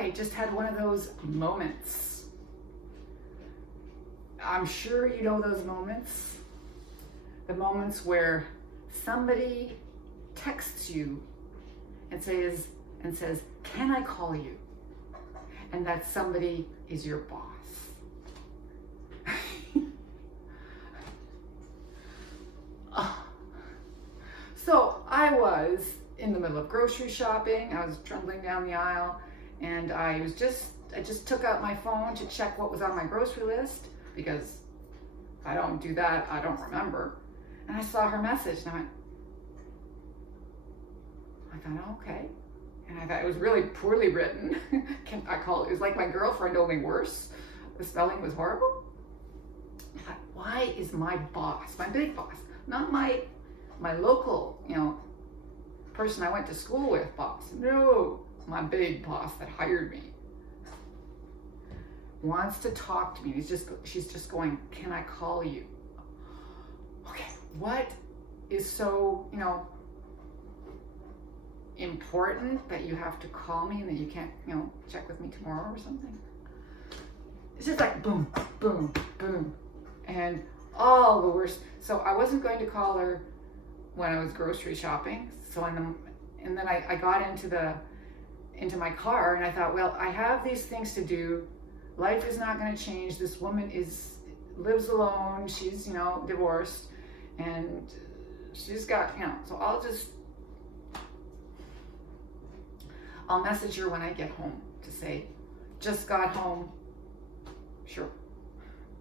I just had one of those moments. I'm sure you know those moments. The moments where somebody texts you and says, can I call you? And that somebody is your boss. So I was in the middle of grocery shopping. I was trundling down the aisle, and I just took out my phone to check what was on my grocery list, because if I don't do that, I don't remember. And I saw her message, and I thought, oh, okay. And I thought it was really poorly written. Can I call it? It was like my girlfriend, only worse. The spelling was horrible. I thought, why is my boss, my big boss, not my local, person I went to school with boss. No, my big boss that hired me wants to talk to me. She's just going, can I call you? Okay, what is so, important that you have to call me and that you can't, check with me tomorrow or something? It's just like boom, boom, boom. And all the worst. So I wasn't going to call her when I was grocery shopping. So and then I got into my car, and I thought, well, I have these things to do. Life is not going to change. This woman lives alone. She's, divorced, and she's got, so I'll message her when I get home to say, just got home. Sure.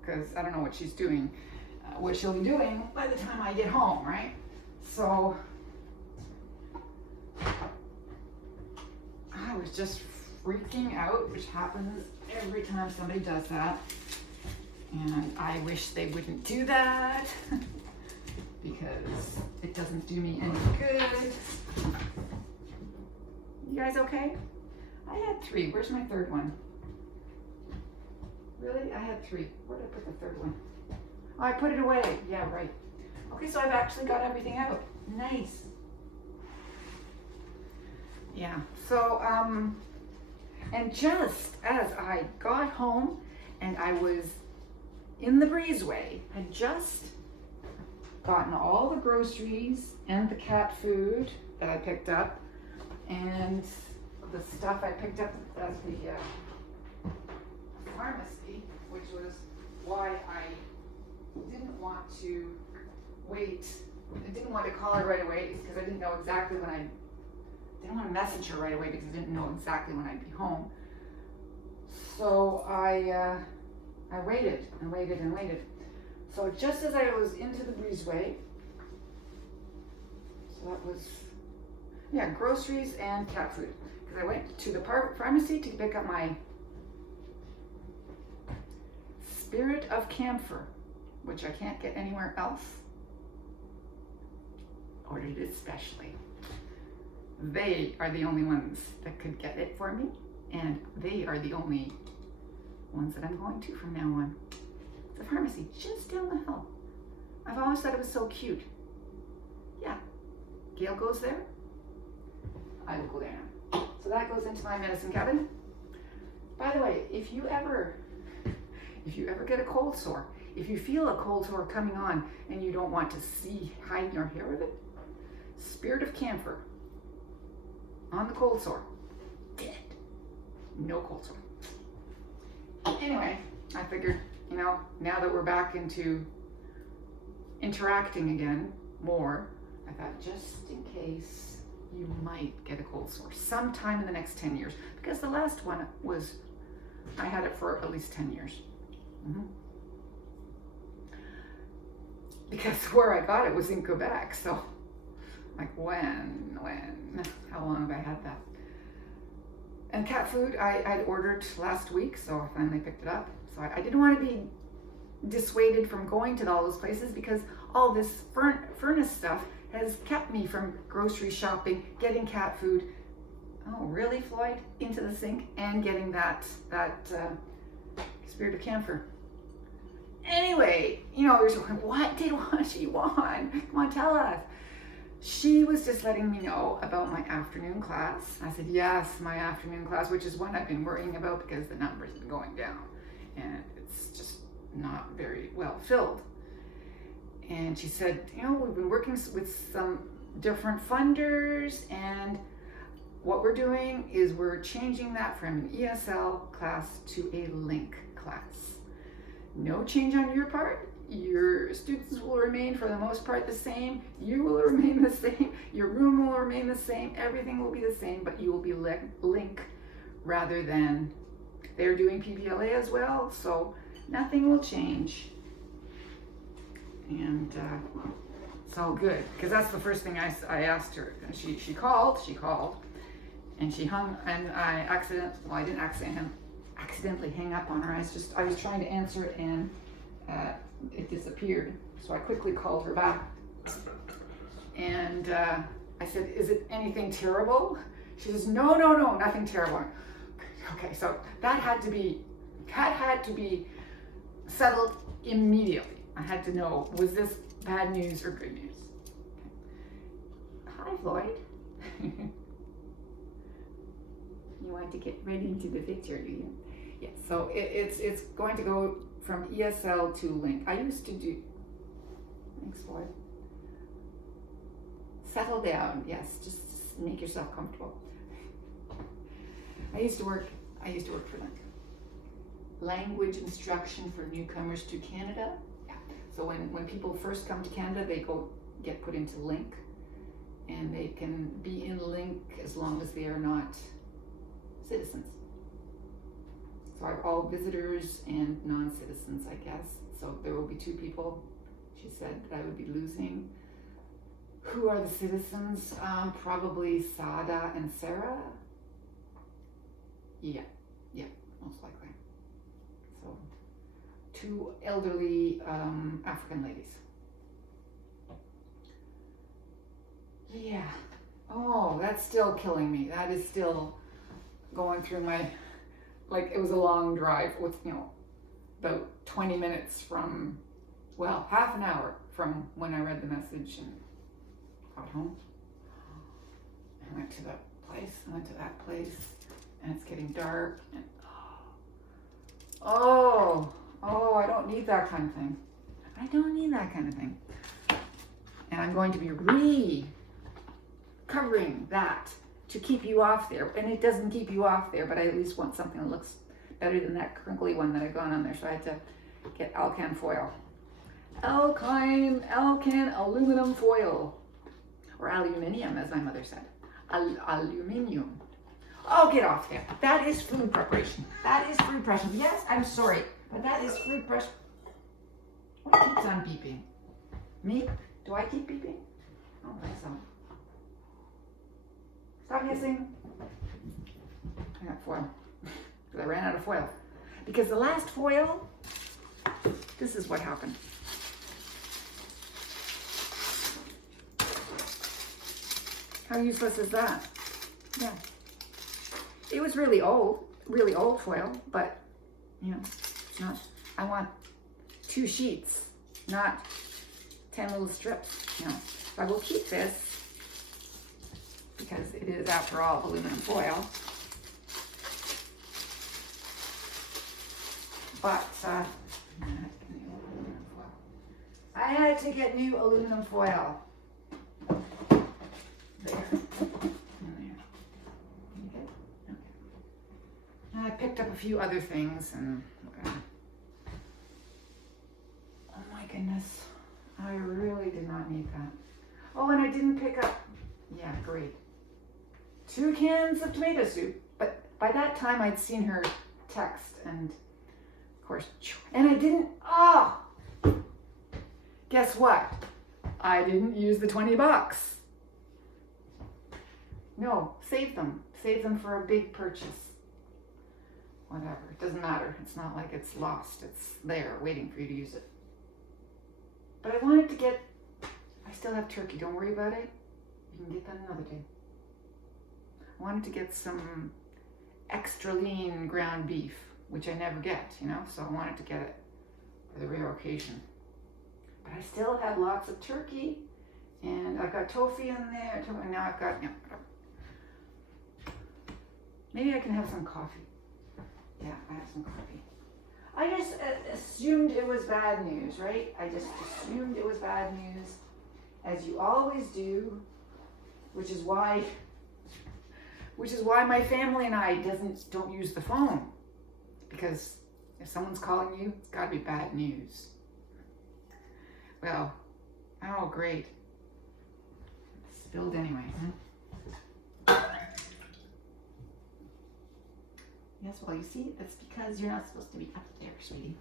Because I don't know what she's doing, what she'll be doing by the time I get home, right? So I was just freaking out, which happens every time somebody does that. And I wish they wouldn't do that because it doesn't do me any good. You guys okay? I had 3. Where's my third one? Really? I had 3. Where did I put the third one? Oh, I put it away. Yeah, right. Okay, so I've actually got everything out. Nice. Yeah, so, and just as I got home and I was in the breezeway, had just gotten all the groceries and the cat food that I picked up and the stuff I picked up at the pharmacy, which was why I didn't want to wait. I didn't want to call her right away because I didn't know exactly when I didn't want to message her right away because I didn't know exactly when I'd be home. So I waited and waited and waited. So just as I was into the breezeway, so that was, groceries and cat food. Because I went to the pharmacy to pick up my Spirit of Camphor, which I can't get anywhere else. Ordered it specially. They are the only ones that could get it for me, and they are the only ones that I'm going to from now on. It's a pharmacy just down the hill. I've always thought it was so cute. Yeah, Gail goes there. I will go there now. So that goes into my medicine cabinet. By the way, if you ever get a cold sore, if you feel a cold sore coming on and you don't want to hide your hair with it, Spirit of Camphor on the cold sore. Dead. No cold sore. Anyway, I figured, now that we're back into interacting again more, I thought just in case you might get a cold sore sometime in the next 10 years. Because the last one I had it for at least 10 years. Mm-hmm. Because where I got it was in Quebec, so like when, how long have I had that? And cat food, I'd ordered last week, so I finally picked it up. So I didn't want to be dissuaded from going to all those places because all this furnace stuff has kept me from grocery shopping, getting cat food. Oh, really, Floyd? Into the sink and getting that Spirit of Camphor. Anyway, you're going, what did she want? Come on, tell us. she was just letting me know about my afternoon class. I said, yes, my afternoon class, which is one I've been worrying about because the numbers have been going down and it's just not very well filled. And she said, we've been working with some different funders, and what we're doing is we're changing that from an ESL class to a link class. No change on your part. Your students will remain for the most part the same. You will remain the same. Your room will remain the same. Everything will be the same, but you will be link rather than, they're doing PBLA as well, so nothing will change. And so good, because that's the first thing I asked her. And she called, and she hung, and I didn't accidentally hang up on her. I was trying to answer it, and it disappeared. So I quickly called her back, and I said, "Is it anything terrible?" She says, "No, nothing terrible." Okay, so that had to be settled immediately. I had to know, was this bad news or good news? Hi, Floyd. You want to get right into the picture, do you? Yes, so it's going to go from ESL to Link. I used to do, thanks, Floyd. Settle down, yes, just make yourself comfortable. I used to work for Link. Language instruction for newcomers to Canada. So when people first come to Canada, they get put into Link, and they can be in Link as long as they are not citizens. So I have all visitors and non-citizens, I guess. So there will be 2 people, she said, that I would be losing. Who are the citizens? Probably Sada and Sarah. Yeah, most likely. So 2 elderly African ladies. Yeah. Oh, that's still killing me. That is still going through my, like, it was a long drive with, about 20 minutes from, well, half an hour from when I read the message and got home. I went to that place, and it's getting dark, and I don't need that kind of thing. And I'm going to be covering that to keep you off there. And it doesn't keep you off there, but I at least want something that looks better than that crinkly one that I've gone on there. So I had to get Alcan foil. Alcan aluminum foil. Or aluminium, as my mother said. Aluminium. Oh, get off there. That is food preparation. Yes, I'm sorry, but that is food preparation. What keeps on beeping? Me? Do I keep beeping? I don't think so. Stop hissing. I got foil. Because I ran out of foil. Because the last foil, this is what happened. How useless is that? Yeah. It was really old foil, but, it's not, I want 2 sheets, not 10 little strips, I will keep this because it is, after all, aluminum foil. But, I had to get new aluminum foil. There. And I picked up a few other things, and oh my goodness, I really did not need that. Oh, and I didn't pick up, yeah, great, 2 cans of tomato soup. But by that time I'd seen her text, and of course, and I didn't, guess what? I didn't use the $20. No, save them for a big purchase. Whatever, it doesn't matter. It's not like it's lost. It's there waiting for you to use it. But I wanted to get, I still have turkey. Don't worry about it. You can get that another day. I wanted to get some extra lean ground beef, which I never get, so I wanted to get it for the rare occasion. But I still had lots of turkey And I've got tofu in there. And now I've got, yeah, whatever. Maybe I can have some coffee. Yeah, I have some coffee. I just assumed it was bad news, right? I just assumed it was bad news, as you always do, which is why my family and I don't use the phone, because if someone's calling you, it's got to be bad news. Well, oh great, spilled anyway. Yes, well, you see, that's because you're not supposed to be up there, sweetie.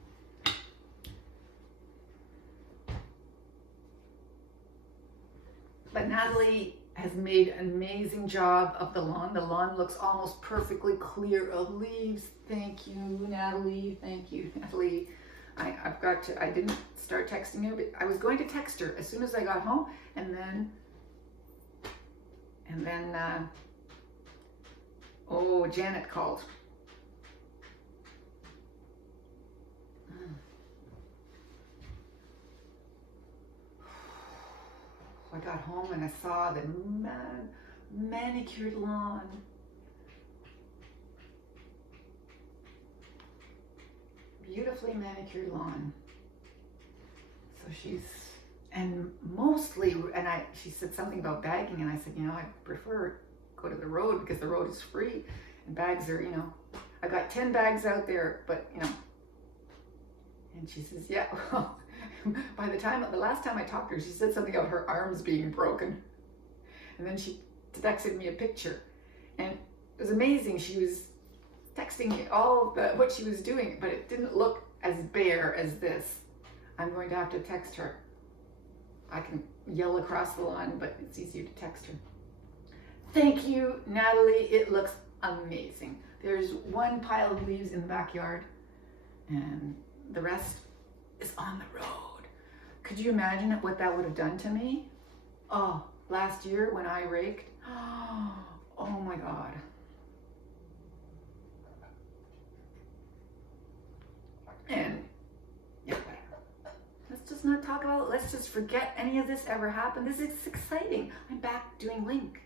But Natalie has made an amazing job of the lawn. The lawn looks almost perfectly clear of leaves. Thank you, Natalie. Thank you, Natalie. I didn't start texting her, but I was going to text her as soon as I got home, and then Janet called. I got home and I saw the manicured lawn. Beautifully manicured lawn. So she said something about bagging, and I said, I prefer go to the road because the road is free, and bags are, I got 10 bags out there, but and she says, yeah, well, by the last time I talked to her, she said something about her arms being broken. And then she texted me a picture. And it was amazing. She was texting me all of what she was doing, but it didn't look as bare as this. I'm going to have to text her. I can yell across the lawn, but it's easier to text her. Thank you, Natalie. It looks amazing. There's one pile of leaves in the backyard, and the rest is on the road. Could you imagine what that would have done to me? Oh, last year when I raked, oh my God. And yeah, let's just not talk about it. Let's just forget any of this ever happened. This is exciting. I'm back doing Link.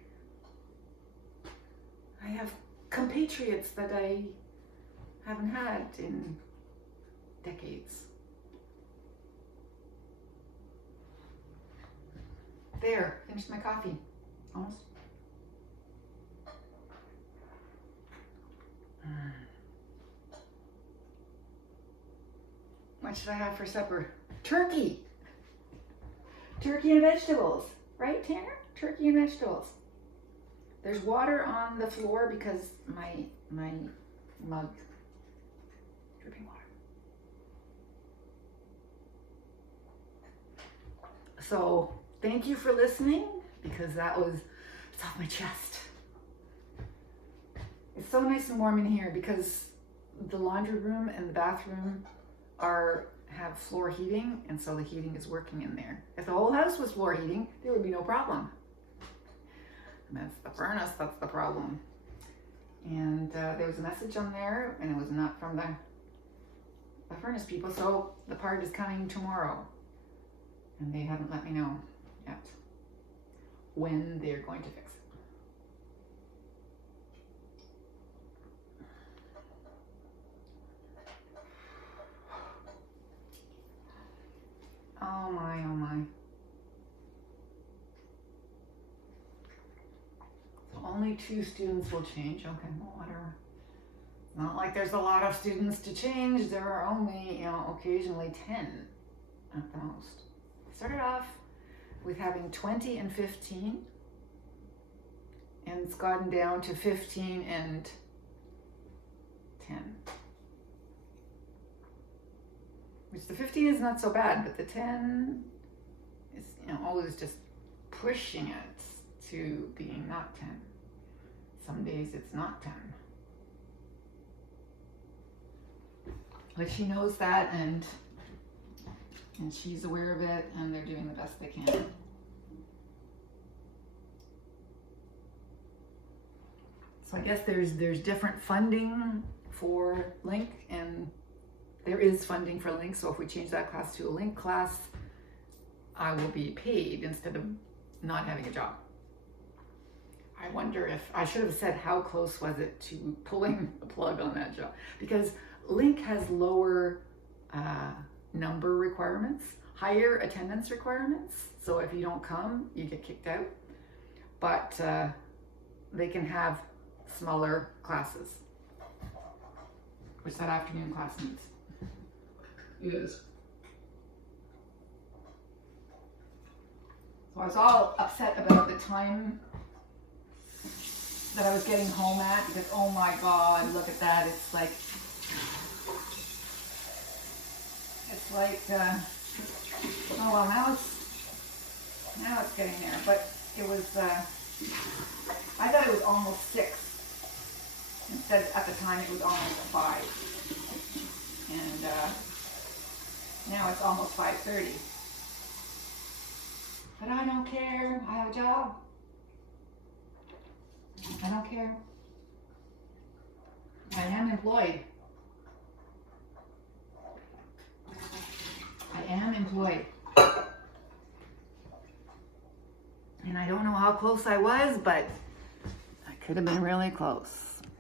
I have compatriots that I haven't had in decades. There, finished my coffee. Almost. What should I have for supper? Turkey! Turkey and vegetables. Right, Tanner? Turkey and vegetables. There's water on the floor because my mug dripping water. So thank you for listening, because it's off my chest. It's so nice and warm in here because the laundry room and the bathroom have floor heating, and so the heating is working in there. If the whole house was floor heating, there would be no problem. And that's the furnace, that's the problem. And there was a message on there, and it was not from the furnace people, so the part is coming tomorrow. And they haven't let me know yet when they're going to fix it. Oh my, oh my. So only 2 students will change. Okay, well, whatever. Not like there's a lot of students to change. There are only, occasionally 10 at the most. Started off with having 20 and 15, and it's gotten down to 15 and 10. Which the 15 is not so bad, but the 10 is, always just pushing it to being not 10. Some days it's not 10. But she knows that, and she's aware of it, and they're doing the best they can. So I guess there's different funding for Link, and there is funding for Link. So if we change that class to a Link class, I will be paid instead of not having a job. I wonder if I should have said how close was it to pulling the plug on that job, because Link has lower number requirements, higher attendance requirements. So if you don't come, you get kicked out. But they can have smaller classes, which that afternoon class needs. It is. So I was all upset about the time that I was getting home at, because oh my God, look at that. It's like, oh well, now it's getting there. But it was, I thought it was almost 6. Instead, at the time, it was almost 5. And now it's almost 5:30. But I don't care. I have a job. I don't care. I am employed. I am employed. And I don't know how close I was, but I could have been really close.